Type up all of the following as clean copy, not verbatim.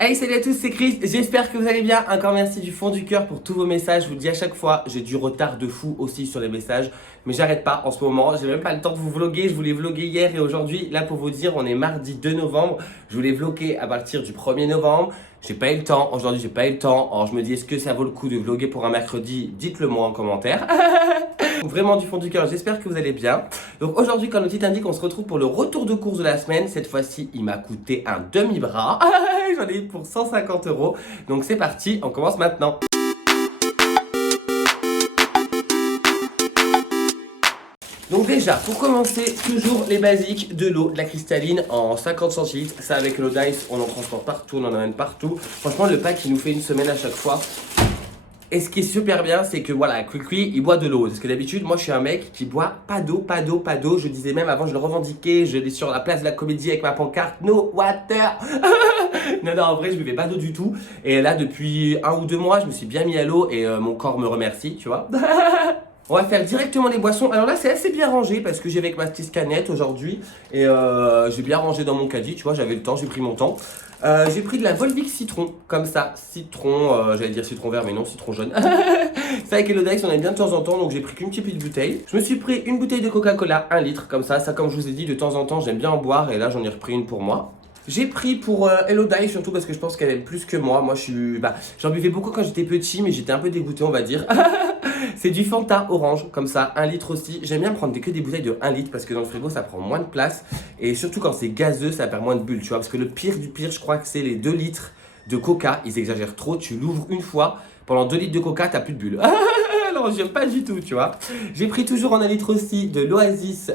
Hey, salut à tous, c'est Chris, j'espère que vous allez bien. Encore merci du fond du cœur pour tous vos messages. Je vous le dis à chaque fois, j'ai du retard de fou aussi sur les messages, mais j'arrête pas en ce moment. J'ai même pas le temps de vous vlogger. Je voulais vlogger hier et aujourd'hui. Là, pour vous dire, on est mardi 2 novembre. Je voulais vlogger à partir du 1er novembre. J'ai pas eu le temps. Aujourd'hui, j'ai pas eu le temps. Alors, je me dis, est-ce que ça vaut le coup de vlogger pour un mercredi? Dites-le moi en commentaire. Vraiment du fond du cœur, j'espère que vous allez bien. Donc aujourd'hui, comme le titre indique, on se retrouve pour le retour de course de la semaine. Cette fois-ci, il m'a coûté un demi-bras. J'en ai eu pour 150 €. Donc c'est parti, on commence maintenant. Donc déjà, pour commencer, toujours les basiques, de l'eau, de la cristalline en 50 centilitres. Ça avec l'eau d'ice, on en transporte partout, on en amène partout. Franchement, le pack, il nous fait une semaine à chaque fois. Et ce qui est super bien, c'est que voilà, Quickly, il boit de l'eau. Parce que d'habitude, moi, je suis un mec qui boit pas d'eau, pas d'eau, pas d'eau. Je disais même avant, je le revendiquais, je l'ai sur la place de la Comédie avec ma pancarte, no water. Non, en vrai, je buvais pas d'eau du tout. Et là, depuis 1 ou 2 mois, je me suis bien mis à l'eau et mon corps me remercie, tu vois. On va faire directement les boissons. Alors là, c'est assez bien rangé parce que j'ai avec ma petite canette aujourd'hui. Et j'ai bien rangé dans mon caddie, tu vois, j'avais le temps, j'ai pris mon temps. J'ai pris de la Volvic citron, comme ça, citron, j'allais dire citron vert mais non, citron jaune. Ça avec Hello Dice, on aime bien de temps en temps, donc j'ai pris qu'une petite bouteille. Je me suis pris une bouteille de Coca-Cola, 1 litre, comme ça comme je vous ai dit, de temps en temps j'aime bien en boire et là j'en ai repris une pour moi. J'ai pris pour Hello Dice surtout parce que je pense qu'elle aime plus que moi. Moi j'en buvais beaucoup quand j'étais petit mais j'étais un peu dégoûté on va dire. C'est du Fanta orange, comme ça, 1 litre aussi. J'aime bien prendre que des bouteilles de 1 litre parce que dans le frigo ça prend moins de place. Et surtout quand c'est gazeux, ça perd moins de bulles, tu vois. Parce que le pire du pire, je crois que c'est les 2 litres de coca. Ils exagèrent trop, tu l'ouvres une fois, pendant 2 litres de coca, t'as plus de bulles. Alors j'aime pas du tout, tu vois. J'ai pris toujours en 1 litre aussi de l'Oasis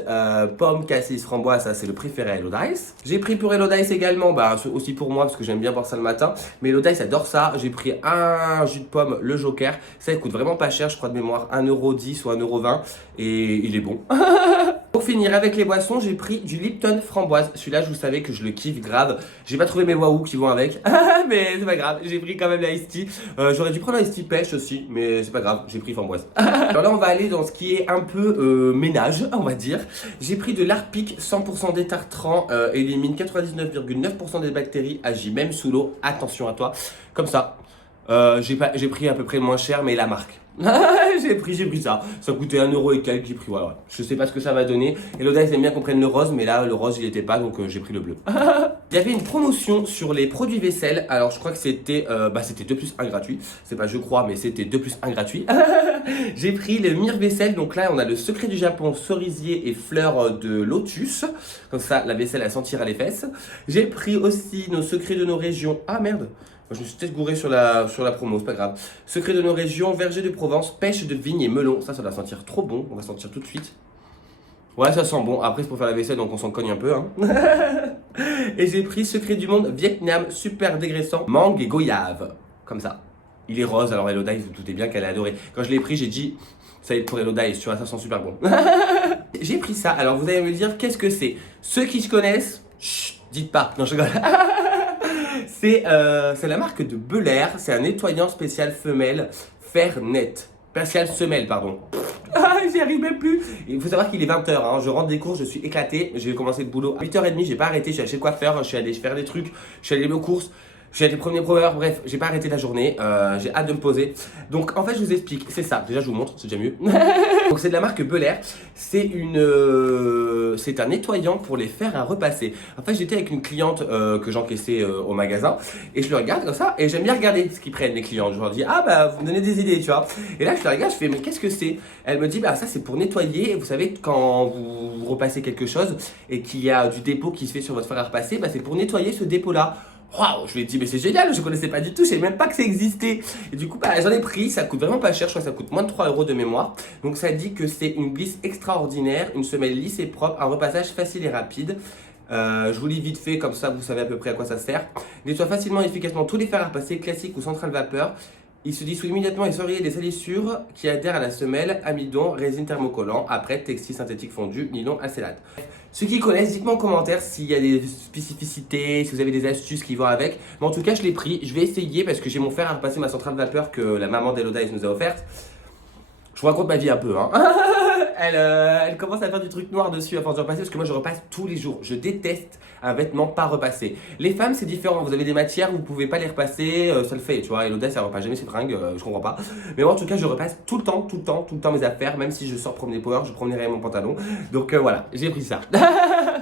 pomme, cassis, framboise, ça c'est le préféré à Hello Dice. J'ai pris pour Hello Dice également, aussi pour moi parce que j'aime bien boire ça le matin. Mais Hello Dice adore ça. J'ai pris un jus de pomme, le Joker. Ça il coûte vraiment pas cher, je crois de mémoire 1,10 € ou 1,20 € et il est bon. Pour finir avec les boissons, j'ai pris du Lipton framboise. Celui-là, je vous savais que je le kiffe grave. J'ai pas trouvé mes Wahoo qui vont avec. Mais c'est pas grave, j'ai pris quand même la Ice Tea. J'aurais dû prendre la Ice Tea pêche aussi, mais c'est pas grave, j'ai pris framboise. Alors là, on va aller dans ce qui est un peu ménage, on va dire. J'ai pris de l'Harpic 100% détartrant, élimine 99,9% des bactéries, agit même sous l'eau. Attention à toi. Comme ça. J'ai pris à peu près le moins cher, mais la marque. j'ai pris ça. Ça coûtait 1 € et quelques, j'ai pris, voilà. Je sais pas ce que ça va donner. Et l'Oda, ils aiment bien qu'on prenne le rose, mais là, le rose, il était pas, donc j'ai pris le bleu. Il y avait une promotion sur les produits vaisselle. Alors, je crois que c'était 2 plus 1 gratuit. C'est pas je crois, mais c'était 2 plus 1 gratuit. J'ai pris le Mire vaisselle. Donc là, on a le secret du Japon, cerisier et fleurs de lotus. Comme ça, la vaisselle, elle sentira les fesses. J'ai pris aussi nos secrets de nos régions. Ah merde! Je me suis peut-être gouré sur la promo, c'est pas grave. Secret de nos régions, verger de Provence, pêche de vigne et melon. Ça va sentir trop bon. On va sentir tout de suite. Ouais, ça sent bon. Après, c'est pour faire la vaisselle, donc on s'en cogne un peu. Hein. Et j'ai pris Secret du monde, Vietnam, super dégraissant, mangue et goyave. Comme ça. Il est rose, alors Hello Dice, vous doutez bien qu'elle a adoré. Quand je l'ai pris, j'ai dit, ça y est pour Hello Dice, tu vois, ça sent super bon. J'ai pris ça. Alors, vous allez me dire, qu'est-ce que c'est? Ceux qui se connaissent, chut, dites pas. Non, je rigole. C'est la marque de Belair, c'est un nettoyant spécial femelle fer net. Spécial semelle, pardon. J'y arrive même plus. Il faut savoir qu'il est 20 h, hein. Je rentre des cours, je suis éclaté. J'ai commencé le boulot à 8 h 30, j'ai pas arrêté. Je suis allé chez le coiffeur, je suis allé faire des trucs, je suis allé aux courses. J'ai les premiers proverbes, bref, j'ai pas arrêté la journée, j'ai hâte de me poser. Donc en fait je vous explique, c'est ça, déjà je vous montre, c'est déjà mieux. Donc c'est de la marque Belair, c'est un nettoyant pour les fers à repasser. En fait j'étais avec une cliente que j'encaissais au magasin et je le regarde comme ça et j'aime bien regarder ce qu'ils prennent les clients. Je leur dis vous me donnez des idées tu vois. Et là je le regarde, je fais mais qu'est-ce que c'est? Elle me dit ça c'est pour nettoyer, vous savez quand vous repassez quelque chose et qu'il y a du dépôt qui se fait sur votre fer à repasser, c'est pour nettoyer ce dépôt là. Waouh, je lui ai dit mais c'est génial, je connaissais pas du tout, je savais même pas que ça existait. Et du coup j'en ai pris, ça coûte vraiment pas cher, je crois que ça coûte moins de 3 € de mémoire. Donc ça dit que c'est une glisse extraordinaire, une semelle lisse et propre, un repassage facile et rapide. Je vous lis vite fait, comme ça vous savez à peu près à quoi ça sert. Nettoie facilement et efficacement tous les fers à repasser classiques ou centrales vapeur. Il se dissout immédiatement et sans rayer des salissures qui adhèrent à la semelle, amidon, résine thermocollant, après textile synthétique fondu, nylon, acélate. Ceux qui connaissent, dites-moi en commentaire s'il y a des spécificités, si vous avez des astuces qui vont avec. Mais en tout cas, je l'ai pris, je vais essayer parce que j'ai mon fer à repasser ma centrale vapeur que la maman d'Hello Dice nous a offerte. Je vous raconte ma vie un peu, hein. Elle commence à faire du truc noir dessus à force de repasser parce que moi je repasse tous les jours. Je déteste un vêtement pas repassé. Les femmes c'est différent, vous avez des matières où vous pouvez pas les repasser, ça le fait, tu vois. Et l'audace elle repasse jamais ses fringues, je comprends pas. Mais moi en tout cas je repasse tout le temps mes affaires, même si je sors promener Power, je promenerai mon pantalon. Donc voilà, j'ai pris ça.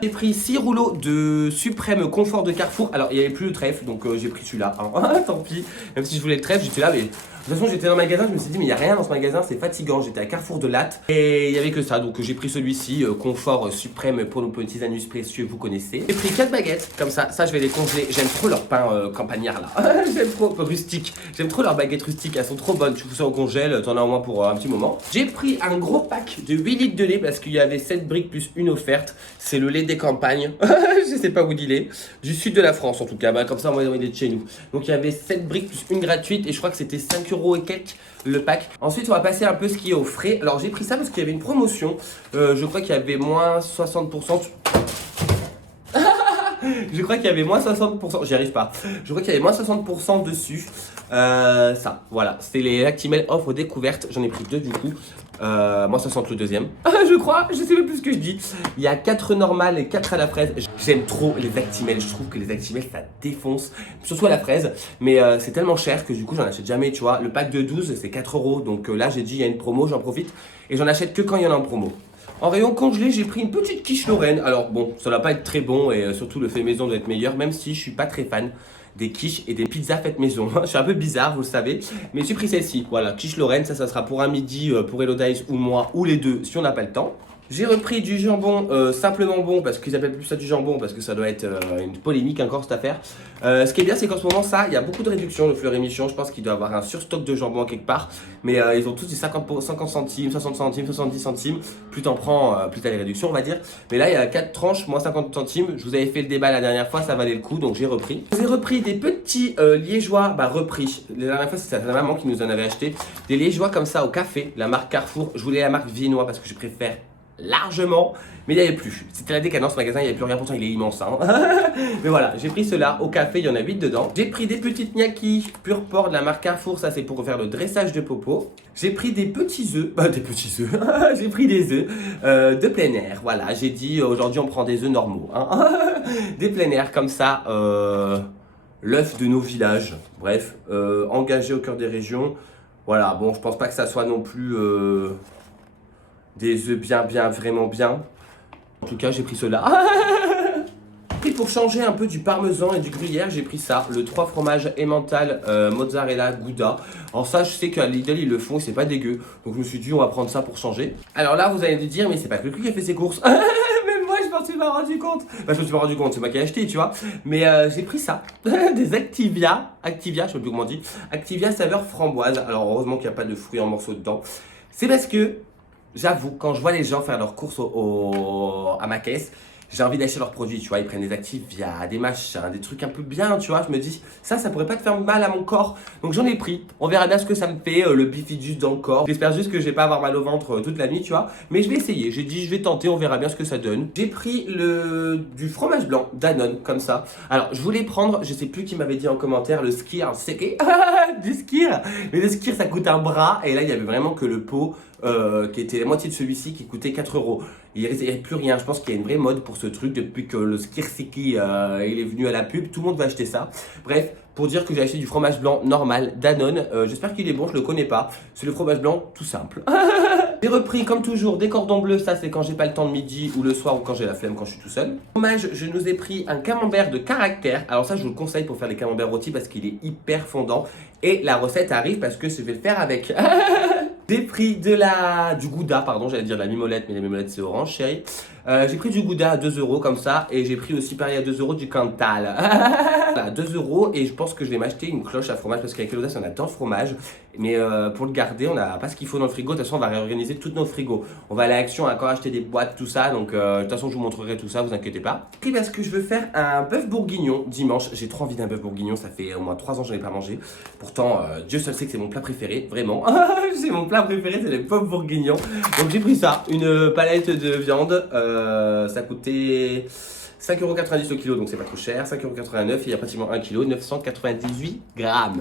J'ai pris 6 rouleaux de Suprême Confort de Carrefour. Alors il n'y avait plus le trèfle, donc j'ai pris celui-là. Hein. Tant pis, même si je voulais le trèfle, j'étais là, mais. De toute façon, j'étais dans le magasin, je me suis dit, mais il n'y a rien dans ce magasin, c'est fatigant. J'étais à Carrefour de Latte et il n'y avait que ça. Donc, j'ai pris celui-ci, confort suprême pour nos petits anus précieux, vous connaissez. J'ai pris 4 baguettes, comme ça je vais les congeler. J'aime trop leur pain campagnard là. J'aime trop, rustique. J'aime trop leurs baguettes rustiques, elles sont trop bonnes. Tu fous ça au congèle, t'en as au moins pour un petit moment. J'ai pris un gros pack de 8 litres de lait parce qu'il y avait 7 briques plus une offerte. C'est le lait des campagnes. Je sais pas où il est. Du sud de la France en tout cas, comme ça, on va envoyer de chez nous. Donc, il y avait 7 briques plus une gratuite et je crois que c'était 5 € et quelques le pack. Ensuite on va passer un peu ce qui est au frais. Alors j'ai pris ça parce qu'il y avait une promotion, je crois qu'il y avait moins 60%. Je crois qu'il y avait moins 60%, j'y arrive pas. Je crois qu'il y avait moins 60% dessus. Ça, voilà, c'était les Actimel offre découverte. J'en ai pris 2 du coup. Moins 60 le deuxième. Je crois, je sais même plus ce que je dis. Il y a 4 normales et 4 à la fraise. J'aime trop les Actimel, je trouve que les Actimel ça défonce. Surtout à la fraise. Mais c'est tellement cher que du coup j'en achète jamais, tu vois. Le pack de 12 c'est 4 €. Donc là j'ai dit il y a une promo, j'en profite. Et j'en achète que quand il y en a en promo. En rayon congelé, j'ai pris une petite quiche Lorraine. Alors bon, ça va pas être très bon et surtout le fait maison doit être meilleur, même si je suis pas très fan des quiches et des pizzas faites maison. Je suis un peu bizarre, vous le savez, mais j'ai pris celle-ci. Voilà, quiche Lorraine, ça sera pour un midi pour Elodice ou moi, ou les deux si on n'a pas le temps. J'ai repris du jambon simplement bon parce qu'ils appellent plus ça du jambon parce que ça doit être une polémique encore cette affaire. Ce qui est bien c'est qu'en ce moment ça, il y a beaucoup de réductions le Fleury Michon. Je pense qu'il doit avoir un surstock de jambon quelque part. Mais ils ont tous des 50 centimes, 60 centimes, 70 centimes. Plus t'en prends, plus t'as les réductions on va dire. Mais là il y a 4 tranches, moins 50 centimes. Je vous avais fait le débat la dernière fois, ça valait le coup donc j'ai repris. J'ai repris des petits liégeois, repris. La dernière fois c'est sa maman qui nous en avait acheté. Des liégeois comme ça au café, la marque Carrefour. Je voulais la marque Viennois parce que je préfère largement, mais il n'y avait plus. C'était la décadence, ce magasin, il n'y avait plus rien, pourtant il est immense. Hein. Mais voilà, j'ai pris cela au café, il y en a 8 dedans. J'ai pris des petites gnocchis pur porc de la marque Carrefour, ça c'est pour faire le dressage de popo. J'ai pris des petits œufs, j'ai pris des œufs de plein air. Voilà, j'ai dit aujourd'hui on prend des œufs normaux. Hein. Des plein air comme ça, l'œuf de nos villages. Bref, engagé au cœur des régions. Voilà, bon, je pense pas que ça soit non plus. Des œufs bien, vraiment bien. En tout cas, j'ai pris cela. Et pour changer un peu du parmesan et du gruyère, j'ai pris ça. Le 3 fromages emmental mozzarella gouda. Alors ça, je sais qu'à Lidl, ils le font et c'est pas dégueu. Donc je me suis dit, on va prendre ça pour changer. Alors là, vous allez me dire, mais c'est pas que le qui a fait ses courses. Même moi, je m'en suis pas rendu compte. Bah, je me suis pas rendu compte, c'est moi qui ai acheté, tu vois. Mais j'ai pris ça. Des Activia, je sais plus comment on dit. Activia saveur framboise. Alors heureusement qu'il n'y a pas de fruits en morceaux dedans. C'est parce que j'avoue, quand je vois les gens faire leurs courses à ma caisse, j'ai envie d'acheter leurs produits, tu vois, ils prennent des Activia, des machins, des trucs un peu bien, tu vois, je me dis, ça pourrait pas te faire mal à mon corps, donc j'en ai pris, on verra bien ce que ça me fait, le bifide juste dans le corps, j'espère juste que je vais pas avoir mal au ventre toute la nuit, tu vois, mais je vais essayer, j'ai dit, je vais tenter, on verra bien ce que ça donne. J'ai pris du fromage blanc Danone, comme ça, alors je voulais prendre, je sais plus qui m'avait dit en commentaire, le Skyr, c'est du Skyr, mais le Skyr ça coûte un bras, et là il y avait vraiment que le pot, qui était la moitié de celui-ci qui coûtait 4 €. Il n'y avait plus rien. Je pense qu'il y a une vraie mode pour ce truc depuis que le Skirsiki il est venu à la pub. Tout le monde va acheter ça. Bref, pour dire que j'ai acheté du fromage blanc normal Danone. J'espère qu'il est bon, je le connais pas. C'est le fromage blanc tout simple. J'ai repris comme toujours des cordons bleus. Ça c'est quand j'ai pas le temps de midi ou le soir ou quand j'ai la flemme quand je suis tout seul. Fromage, je nous ai pris un camembert de caractère. Alors ça je vous le conseille pour faire les camemberts rôtis parce qu'il est hyper fondant. Et la recette arrive parce que je vais le faire avec. J'ai pris du gouda, pardon, j'allais dire de la mimolette, mais la mimolette c'est orange, chérie. J'ai pris du gouda à 2 € comme ça, et j'ai pris aussi pareil à 2 € du Cantal. À 2 € et je pense que je vais m'acheter une cloche à fromage parce qu'avec l'audace on adore le fromage. Mais pour le garder, on n'a pas ce qu'il faut dans le frigo. De toute façon, on va réorganiser tous nos frigos. On va aller à Action, on va encore acheter des boîtes, tout ça. Donc, de toute façon, je vous montrerai tout ça, vous inquiétez pas. Et parce que je veux faire un bœuf bourguignon dimanche. J'ai trop envie d'un bœuf bourguignon. Ça fait au moins 3 ans que je n'en ai pas mangé. Pourtant, Dieu seul sait que c'est mon plat préféré, vraiment. C'est mon plat préféré, c'est les bœufs bourguignons. Donc, j'ai pris ça, une palette de viande. Ça coûtait 5,90 € le kilo, donc c'est pas trop cher. 5,89 € et il y a pratiquement 1 kg, 998 grammes.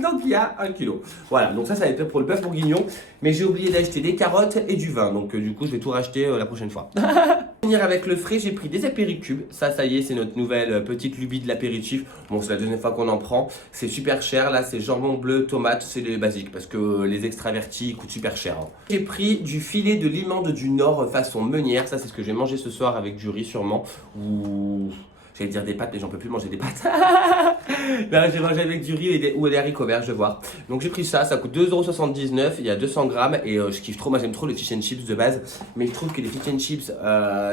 Donc il y a 1 kilo. Voilà, donc ça va être pour le bœuf bourguignon. Mais j'ai oublié d'acheter des carottes et du vin. Donc du coup, je vais tout racheter la prochaine fois. Pour finir avec le frais, j'ai pris des apéricubes. Ça y est, c'est notre nouvelle petite lubie de l'apéritif. Bon, c'est la deuxième fois qu'on en prend. C'est super cher. Là, c'est jambon bleu, tomate. C'est les basiques parce que les extravertis coûtent super cher. Hein. J'ai pris du filet de limande du Nord façon meunière. Ça, c'est ce que je vais manger ce soir avec du riz sûrement. Ou... J'allais dire des pâtes, mais j'en peux plus manger des pâtes. Là, j'ai mangé avec du riz ou des haricots verts, je vais voir. Donc j'ai pris ça, ça coûte 2,79€, il y a 200 grammes et je kiffe trop. Moi j'aime trop les fish and chips de base, mais je trouve que les fish and chips,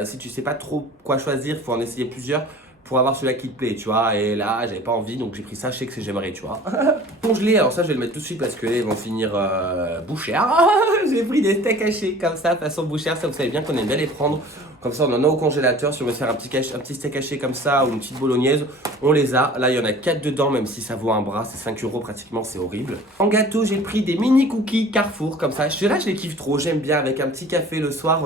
si tu sais pas trop quoi choisir, faut en essayer plusieurs pour avoir celui-là qui te plaît, tu vois. Et là, j'avais pas envie, donc j'ai pris ça, je sais que j'aimerais, tu vois. Congelé, alors ça, je vais le mettre tout de suite parce que là, ils vont finir bouchères. J'ai pris des steaks hachés comme ça, façon bouchère. Ça, vous savez bien qu'on aime bien les prendre. Comme ça, on en a au congélateur. Si on veut faire un petit steak haché comme ça ou une petite bolognaise, on les a. Là, il y en a 4 dedans, même si ça vaut un bras. C'est 5€ pratiquement, c'est horrible. En gâteau, j'ai pris des mini cookies Carrefour comme ça. Là, je les kiffe trop. J'aime bien avec un petit café le soir.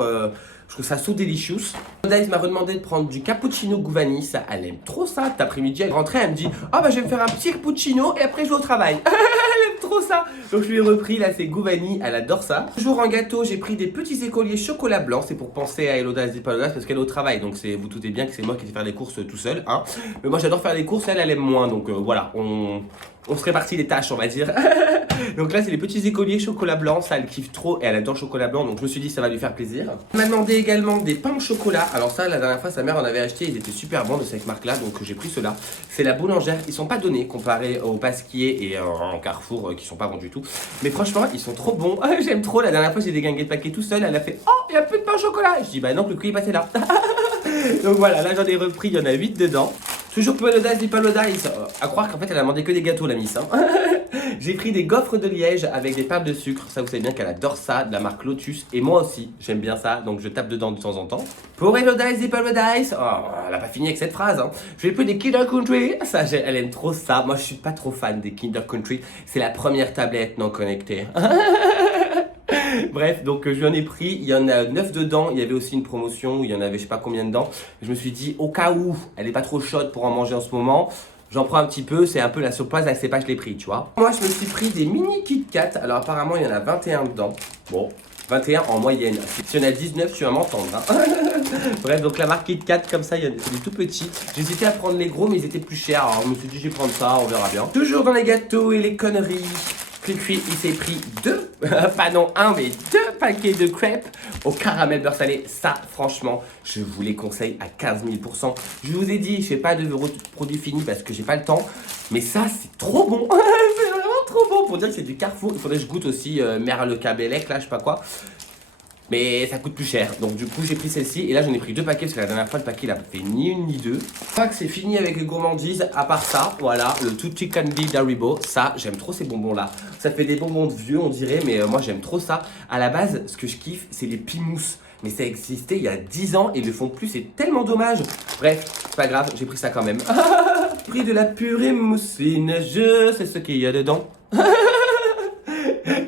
Je trouve ça so delicious. Dice m'a redemandé de prendre du cappuccino goût ça, elle aime trop ça. Cet après-midi, elle rentrait, elle me dit « Ah bah je vais me faire un petit cappuccino et après je vais au travail. » Elle aime trop ça. Donc je lui ai repris, là c'est goût elle adore ça. Toujours en gâteau, j'ai pris des petits écoliers chocolat blanc. C'est pour penser à Elodas Dipalodas parce qu'elle est au travail. Donc vous doutez bien que c'est moi qui vais faire les courses tout seul. Hein. Mais moi j'adore faire les courses, elle aime moins. Donc voilà, on se répartit les tâches, on va dire. Donc là, c'est les petits écoliers chocolat blanc. Ça, elle kiffe trop et elle adore le chocolat blanc. Donc je me suis dit, ça va lui faire plaisir. Elle m'a demandé également des pains au chocolat. Alors ça, la dernière fois, sa mère en avait acheté. Ils étaient super bons de cette marque-là. Donc j'ai pris ceux-là. C'est la boulangère. Ils sont pas donnés comparé au Pasquier et en Carrefour qui sont pas bons du tout. Mais franchement, ils sont trop bons. J'aime trop. La dernière fois, j'ai déglingué le paquet tout seul. Elle a fait « Oh, il y a plus de pain au chocolat !» Je dis « Bah non, le prix est passé là. » Donc voilà, là, j'en ai repris. Il y en a 8 dedans. Toujours pour Elodas Dipalodas, à croire qu'en fait elle a demandé que des gâteaux la miss. Hein. J'ai pris des gaufres de Liège avec des pâtes de sucre. Ça vous savez bien qu'elle adore ça, de la marque Lotus. Et moi aussi, j'aime bien ça, donc je tape dedans de temps en temps. Pour Elodas Dipalodas, elle a pas fini avec cette phrase. Hein. J'ai pris des Kinder Country. Ça, elle aime trop ça. Moi je suis pas trop fan des Kinder Country. C'est la première tablette non connectée. Bref, donc je lui en ai pris, il y en a 9 dedans, il y avait aussi une promotion où il y en avait je sais pas combien dedans. Je me suis dit au cas où elle est pas trop chaude pour en manger en ce moment, j'en prends un petit peu, c'est un peu la surprise, elle sait pas que je l'ai pris, tu vois. Moi je me suis pris des mini Kit Kat, alors apparemment il y en a 21 dedans, bon 21 en moyenne, si on a 19 tu vas m'entendre. Hein. Bref, donc la marque Kit Kat comme ça, il y a des tout petits. J'hésitais à prendre les gros mais ils étaient plus chers, alors je me suis dit je vais prendre ça, on verra bien. Toujours dans les gâteaux et les conneries. Cuit, il s'est pris 2, pas non 1 mais 2 paquets de crêpes au caramel beurre salé. Ça franchement je vous les conseille à 15 000%. Je vous ai dit je fais pas de produits finis parce que j'ai pas le temps. Mais ça c'est trop bon. C'est vraiment trop bon pour dire que c'est du Carrefour. Il faudrait que je goûte aussi Merle-Cabellec là je sais pas quoi. Mais ça coûte plus cher, donc du coup j'ai pris celle-ci et là j'en ai pris 2 paquets parce que la dernière fois le paquet il a fait ni une ni deux. Je crois que c'est fini avec les gourmandises, à part ça, voilà, le Tutti Candy d'Haribo, ça j'aime trop ces bonbons là. Ça fait des bonbons de vieux on dirait, mais moi j'aime trop ça. À la base, ce que je kiffe c'est les Pimous, mais ça existait il y a 10 ans et ils le font plus, c'est tellement dommage. Bref, c'est pas grave, j'ai pris ça quand même. J'ai pris de la purée mousseline, je sais ce qu'il y a dedans.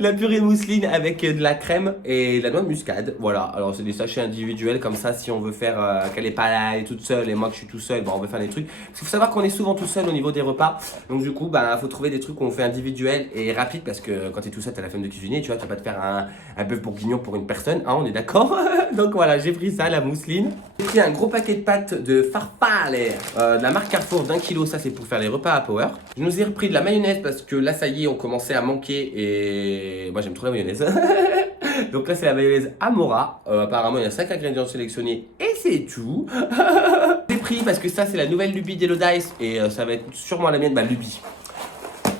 La purée mousseline avec de la crème et de la noix de muscade. Voilà, alors c'est des sachets individuels comme ça si on veut faire qu'elle est pas là et toute seule et moi que je suis tout seul, on veut faire des trucs. Parce qu'il faut savoir qu'on est souvent tout seul au niveau des repas. Donc du coup, faut trouver des trucs où on fait individuel et rapide parce que quand t'es tout seul, t'as la flemme de cuisiner, tu vois, tu vas pas te faire un bœuf bourguignon pour une personne, hein, on est d'accord. Donc voilà, j'ai pris ça, la mousseline. J'ai pris un gros paquet de pâtes de farfalle, de la marque Carrefour d'1 kg, ça c'est pour faire les repas à Power. Je nous ai repris de la mayonnaise parce que là ça y est, on commençait à manquer et moi j'aime trop la mayonnaise. Donc là c'est la mayonnaise Amora. Apparemment il y a 5 ingrédients sélectionnés et c'est tout. J'ai pris parce que ça c'est la nouvelle lubie d'Elodice et ça va être sûrement la mienne, lubie.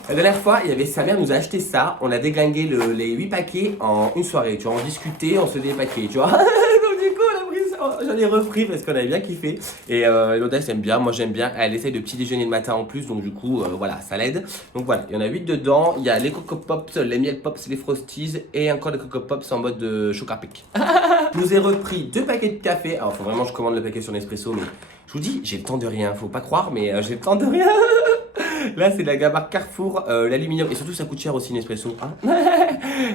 La dernière fois, sa mère nous a acheté ça, on a déglingué les 8 paquets en une soirée, tu vois, on discutait, on se faisait des paquets, tu vois. Donc du coup, on a pris ça, j'en ai repris parce qu'on avait bien kiffé. Et Elodice aime bien, moi j'aime bien, elle essaye de petit déjeuner le matin en plus, donc du coup, voilà, ça l'aide. Donc voilà, il y en a 8 dedans, il y a les Coco Pops, les Miel Pops, les Frosties et encore des Coco Pops en mode Chocapic. Je nous ai repris 2 paquets de café, alors faut vraiment que je commande le paquet sur Nespresso, mais je vous dis, j'ai le temps de rien, faut pas croire, mais j'ai le temps de rien. Là, c'est de la gamme Carrefour, l'aluminium. Et surtout, ça coûte cher aussi, Nespresso. Hein.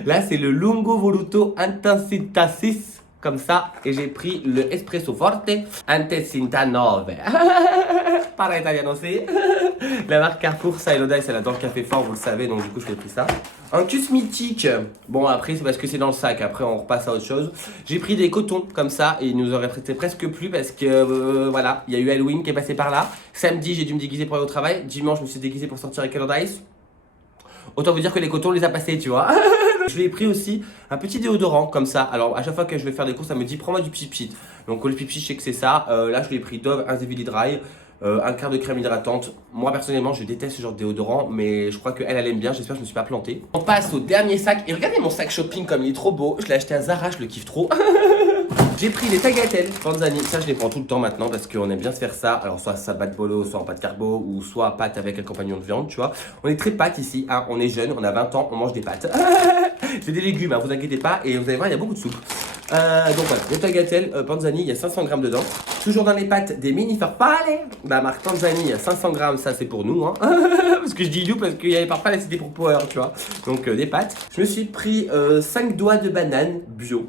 Là, c'est le Lungo Voluto Intensitasis comme ça. Et j'ai pris le Espresso Forte Antecinta 9. Para italiano aussi. La marque Carrefour, ça, Elodie, elle adore le café fort, vous le savez, donc du coup, je t'ai pris ça. Un cuisse mythique. Bon, après, c'est parce que c'est dans le sac. Après, on repasse à autre chose. J'ai pris des cotons comme ça et il nous aurait prêté presque plus parce que voilà, il y a eu Halloween qui est passé par là. Samedi, j'ai dû me déguiser pour aller au travail. Dimanche, je me suis déguisé pour sortir avec Elodie. Autant vous dire que les cotons, on les a passés, tu vois. Je lui ai pris aussi un petit déodorant comme ça. Alors, à chaque fois que je vais faire des courses, ça me dit prends-moi du pipit. Donc, le pipit, je sais que c'est ça. Là, je lui ai pris Dove, un Heavy Dry. Un quart de crème hydratante. Moi personnellement je déteste ce genre de déodorant, mais je crois qu'elle aime bien, j'espère que je me suis pas planté. On passe au dernier sac et regardez mon sac shopping comme il est trop beau. Je l'ai acheté à Zara, je le kiffe trop. J'ai pris les tagliatelles Panzani, ça je les prends tout le temps maintenant parce qu'on aime bien se faire ça. Alors soit ça bat de bolo, soit en pâte carbo ou soit pâte avec un compagnon de viande, tu vois. On est très pâte ici, hein. On est jeune, on a 20 ans, on mange des pâtes. C'est des légumes, hein, vous inquiétez pas, et vous allez voir il y a beaucoup de soupe. Donc voilà, les tagliatelles Panzani, il y a 500 grammes dedans. Toujours dans les pâtes, des mini farfalle. La marque Panzani, il y a 500 grammes, ça c'est pour nous. Hein. Parce que je dis nous, parce qu'il y avait farfalle, c'était pour Power, tu vois. Donc des pâtes. Je me suis pris 5 doigts de banane bio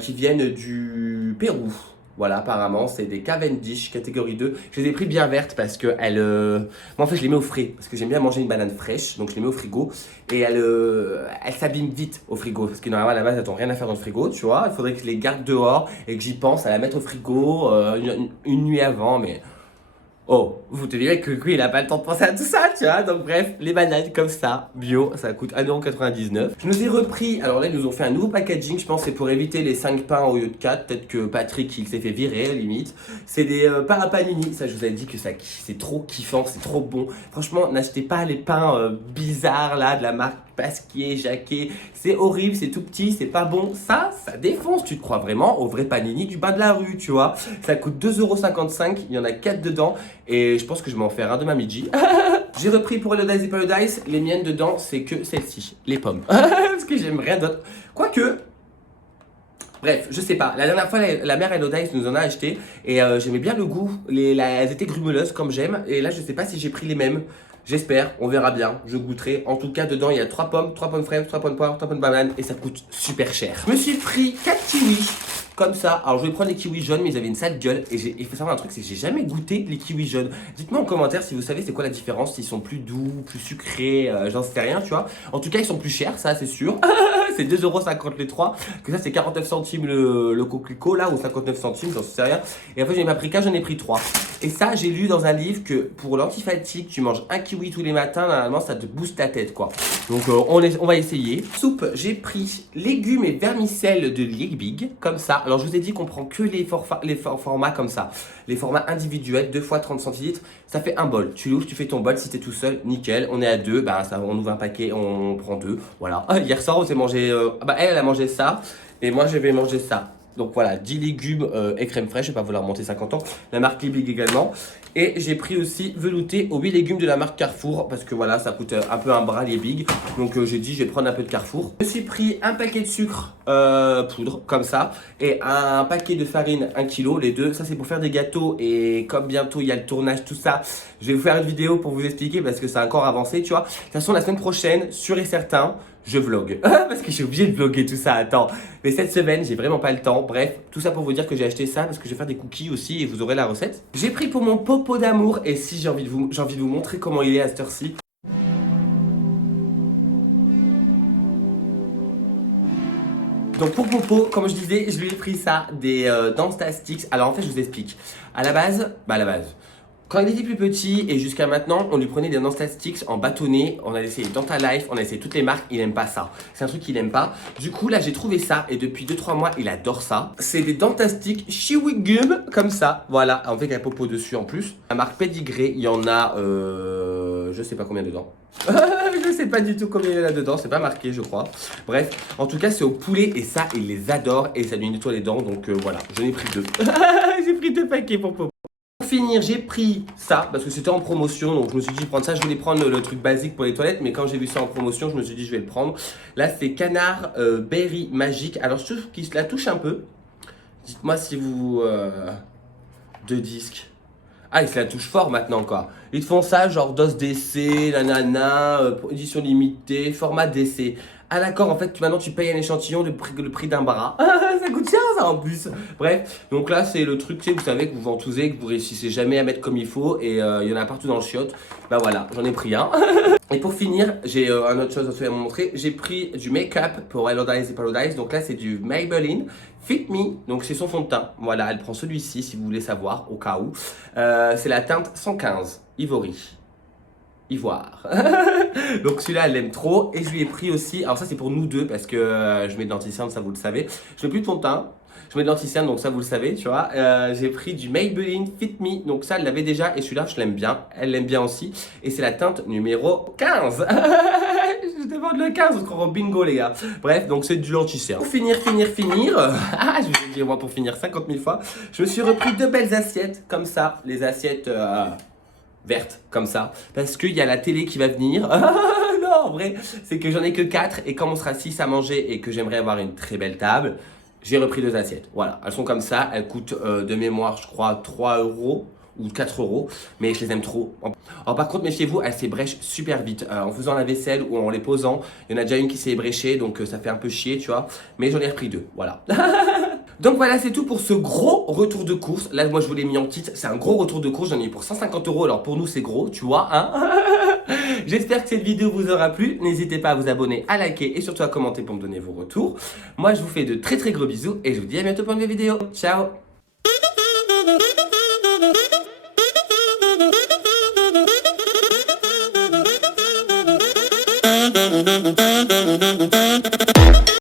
qui viennent du Pérou. Voilà, apparemment, c'est des Cavendish catégorie 2. Je les ai pris bien vertes parce que moi, en fait, je les mets au frais. Parce que j'aime bien manger une banane fraîche. Donc, je les mets au frigo. Et elles s'abîment vite au frigo. Parce que normalement, à la base, elles n'ont rien à faire dans le frigo, tu vois. Il faudrait que je les garde dehors et que j'y pense à la mettre au frigo une nuit avant. Mais oh, vous te direz que lui, il a pas le temps de penser à tout ça, tu vois. Donc bref, les bananes comme ça, bio, ça coûte 1,99 €. Je nous ai repris, alors là, ils nous ont fait un nouveau packaging, je pense que c'est pour éviter les 5 pains au lieu de 4. Peut-être que Patrick, il s'est fait virer, limite. C'est des pains à panini, ça je vous avais dit que ça c'est trop kiffant, c'est trop bon. Franchement, n'achetez pas les pains bizarres là, de la marque Pasquier, Jacquet. C'est horrible, c'est tout petit, c'est pas bon. Ça défonce, tu te crois vraiment au vrai panini du bas de la rue, tu vois. Ça coûte 2,55 €, il y en a 4 dedans. Et je pense que je vais en faire un demain midi. J'ai repris pour Elodie et Paradise. Les miennes dedans, c'est que celle-ci, les pommes. Parce que j'aime rien d'autre. Quoique, bref, je sais pas. La dernière fois, la mère Elodie nous en a acheté. Et j'aimais bien le goût. Elles étaient grumeleuses comme j'aime. Et là, je sais pas si j'ai pris les mêmes. J'espère, on verra bien, je goûterai. En tout cas, dedans, il y a 3 pommes, 3 pommes fraîches, 3 pommes poires, 3 pommes bananes et ça coûte super cher. Je me suis pris 4 kiwis, comme ça. Alors, je vais prendre les kiwis jaunes, mais ils avaient une sale gueule. Et il faut savoir un truc, c'est que j'ai jamais goûté les kiwis jaunes. Dites-moi en commentaire si vous savez c'est quoi la différence, s'ils sont plus doux, plus sucrés, j'en sais rien, tu vois. En tout cas, ils sont plus chers, ça, c'est sûr. C'est 2,50 € les 3. Que ça, c'est 49 centimes le coquelicot, là, ou 59 centimes, j'en sais rien. Et en fait, j'ai pas pris qu'un, j'en ai pris 3. Et ça, j'ai lu dans un livre que pour l'antifatigue, tu manges un kiwi tous les matins, normalement ça te booste ta tête, quoi. Donc on va essayer. Soupe, j'ai pris légumes et vermicelles de Liebig, comme ça. Alors je vous ai dit qu'on prend que les formats comme ça. Les formats individuels, 2 fois 30 centilitres, ça fait un bol. Tu l'ouvres, tu fais ton bol, si t'es tout seul, nickel. On est à 2, bah ça, on ouvre un paquet, on prend 2, voilà. Hier soir, on s'est mangé, elle a mangé ça, et moi je vais manger ça. Donc voilà, 10 légumes et crème fraîche, je vais pas vous la remonter 50 ans. La marque Liebig également. Et j'ai pris aussi velouté aux 8 légumes de la marque Carrefour. Parce que voilà, ça coûte un peu un bras Liebig. Donc j'ai dit, je vais prendre un peu de Carrefour. Je me suis pris un paquet de sucre poudre, comme ça. Et un paquet de farine, 1 kg, les deux. Ça c'est pour faire des gâteaux. Et comme bientôt il y a le tournage, tout ça, je vais vous faire une vidéo pour vous expliquer. Parce que ça a encore avancé, tu vois. De toute façon, la semaine prochaine, sûr et certain, je vlog. Parce que j'ai obligé de vlogger tout ça, attends. Mais cette semaine, j'ai vraiment pas le temps. Bref, tout ça pour vous dire que j'ai acheté ça parce que je vais faire des cookies aussi et vous aurez la recette. J'ai pris pour mon popo d'amour et si j'ai envie de vous montrer comment il est à cette heure-ci. Donc pour Popo, comme je disais, je lui ai pris ça, des Danstastix. Alors en fait, je vous explique. À la base, quand il était plus petit et jusqu'à maintenant, on lui prenait des Danstastix en bâtonnet. On a essayé Dentalife, on a essayé toutes les marques. Il n'aime pas ça. C'est un truc qu'il n'aime pas. Du coup, là, j'ai trouvé ça et depuis 2-3 mois, il adore ça. C'est des Dentastix Chewing Gum comme ça. Voilà, avec un Popo dessus en plus. La marque Pedigree, il y en a, je sais pas combien dedans. Je sais pas du tout combien il y en a dedans, c'est pas marqué je crois. Bref, en tout cas c'est au poulet et ça il les adore et ça lui nettoie les dents donc voilà, j'en ai pris 2. J'ai pris 2 paquets pour Popo. Pour finir, j'ai pris ça parce que c'était en promotion donc je me suis dit je vais prendre ça, je voulais prendre le truc basique pour les toilettes mais quand j'ai vu ça en promotion je me suis dit je vais le prendre. Là c'est Canard Berry Magique, alors je trouve qu'il se la touche un peu. Dites-moi si vous... 2 disques. Ah, ils se la touchent fort maintenant quoi. Ils te font ça genre DOS DC, nanana, édition limitée, format DC. Ah d'accord, en fait maintenant tu payes un échantillon le prix d'un bras. Ça coûte cher en plus. Bref, donc là c'est le truc, tu sais, vous savez que vous ventousez, que vous réussissez jamais à mettre comme il faut et il y en a partout dans le chiotte. Bah voilà, j'en ai pris un. Et pour finir, j'ai un autre chose à vous montrer. J'ai pris du make-up pour Hello Dice et Paradise. Donc là c'est du Maybelline Fit Me. Donc c'est son fond de teint. Voilà, elle prend celui-ci si vous voulez savoir, au cas où. C'est la teinte 115, Ivory. Ivoire. Donc celui-là, elle l'aime trop. Et je lui ai pris aussi, alors ça c'est pour nous deux parce que je mets de l'anti-cerne, ça vous le savez. Je mets plus de fond de teint. Je mets de l'anti-cerne, donc ça vous le savez, tu vois. J'ai pris du Maybelline Fit Me. Donc ça, elle l'avait déjà. Et celui-là, je l'aime bien. Elle l'aime bien aussi. Et c'est la teinte numéro 15. Je demande le 15, on se croit au bingo, les gars. Bref, donc c'est du anti-cerne. Pour finir. Je vous ai dit, moi, pour finir 50 000 fois, je me suis repris 2 belles assiettes, comme ça. Les assiettes vertes, comme ça. Parce qu'il y a la télé qui va venir. Non, en vrai, c'est que j'en ai que 4. Et quand on sera 6 à manger et que j'aimerais avoir une très belle table, j'ai repris 2 assiettes. Voilà, elles sont comme ça. Elles coûtent de mémoire, je crois, 3 € ou 4 €. Mais je les aime trop. Alors par contre, méfiez-vous, elles s'ébrèchent super vite. En faisant la vaisselle ou en les posant, il y en a déjà une qui s'est ébréchée. Donc ça fait un peu chier, tu vois. Mais j'en ai repris 2. Voilà. Donc voilà, c'est tout pour ce gros retour de course. Là, moi, je vous l'ai mis en titre. C'est un gros retour de course. J'en ai eu pour 150 €. Alors pour nous, c'est gros, tu vois, hein. J'espère que cette vidéo vous aura plu. N'hésitez pas à vous abonner, à liker et surtout à commenter pour me donner vos retours. Moi, je vous fais de très très gros bisous et je vous dis à bientôt pour une nouvelle vidéo. Ciao! Thank you.